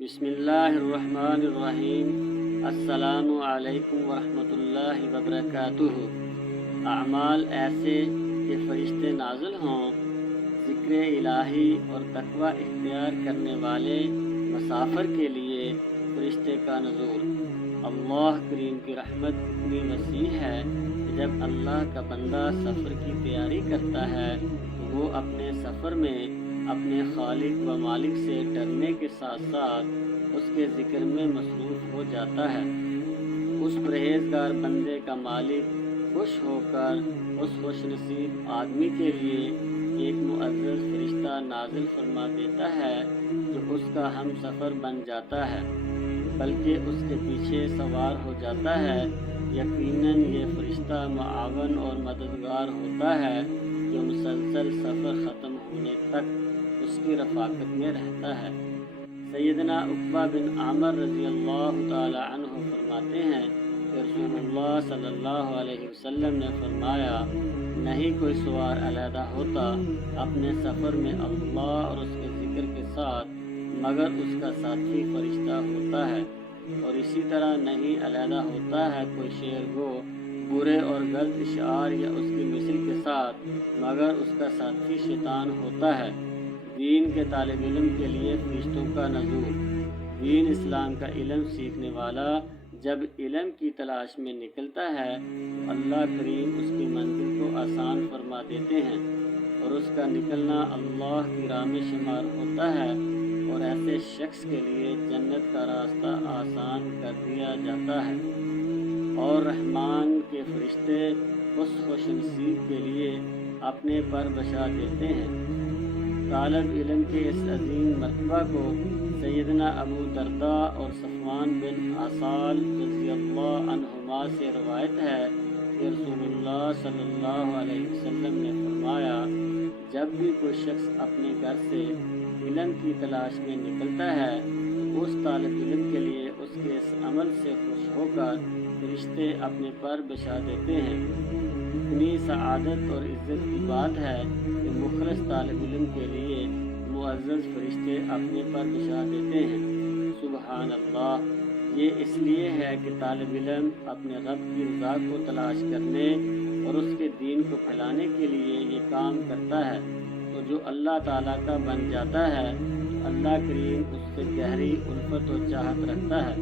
بسم اللہ الرحمن الرحیم۔ السلام علیکم ورحمۃ اللہ وبرکاتہ۔ اعمال ایسے کہ فرشتے نازل ہوں، ذکر الہی اور تقوی اختیار کرنے والے مسافر کے لیے فرشتے کا نزول۔ اللہ کریم کی رحمت اتنی وسیع ہے کہ جب اللہ کا بندہ سفر کی تیاری کرتا ہے تو وہ اپنے سفر میں اپنے خالق و مالک سے ڈرنے کے ساتھ ساتھ اس کے ذکر میں مصروف ہو جاتا ہے۔ اس پرہیزگار بندے کا مالک خوش ہو کر اس خوش نصیب آدمی کے لیے ایک معزز فرشتہ نازل فرما دیتا ہے جو اس کا ہم سفر بن جاتا ہے، بلکہ اس کے پیچھے سوار ہو جاتا ہے۔ یقیناً یہ فرشتہ معاون اور مددگار ہوتا ہے جو مسلسل سفر ختم ہونے تک اس کی رفاقت میں رہتا ہے۔ سیدنا عقبہ بن عامر رضی اللہ تعالی عنہ فرماتے ہیں کہ رسول اللہ صلی اللہ علیہ وسلم نے فرمایا، نہیں کوئی سوار علیحدہ ہوتا اپنے سفر میں اللہ اور اس کے ذکر کے ساتھ مگر اس کا ساتھی فرشتہ ہوتا ہے، اور اسی طرح نہیں علیحدہ ہوتا ہے کوئی شعر گو برے اور غلط اشعار یا اس کی مثل کے ساتھ مگر اس کا ساتھی شیطان ہوتا ہے۔ دین کے طالب علم کے لیے فرشتوں کا نزول۔ دین اسلام کا علم سیکھنے والا جب علم کی تلاش میں نکلتا ہے تو اللہ کریم اس کی منزل کو آسان فرما دیتے ہیں، اور اس کا نکلنا اللہ کی راہ میں شمار ہوتا ہے، اور ایسے شخص کے لیے جنت کا راستہ آسان کر دیا جاتا ہے۔ اور رحمان کے فرشتے اس خوش نصیب کے لیے اپنے پر بچا دیتے ہیں۔ طالب علم کے اس عظیم مرتبہ کو سیدنا ابو درداء اور صفوان بن عسال رضی اللہ عنہما سے روایت ہے کہ رسول اللہ صلی اللہ علیہ وسلم نے فرمایا، جب بھی کوئی شخص اپنے گھر سے علم کی تلاش میں نکلتا ہے تو اس طالب علم کے لیے اس کے اس عمل سے خوش ہو کر فرشتے اپنے پر بچا دیتے ہیں۔ اتنی سعادت اور عزت کی بات ہے کہ مخلص طالب علم کے لیے معزز فرشتے اپنے پر بچا دیتے ہیں۔ سبحان اللہ! یہ اس لیے ہے کہ طالب علم اپنے رب کی رضا کو تلاش کرنے اور اس کے دین کو پھیلانے کے لیے یہ کام کرتا ہے، تو جو اللہ تعالیٰ کا بن جاتا ہے تو اللہ کریم اس سے گہری الفت و چاہت رکھتا ہے۔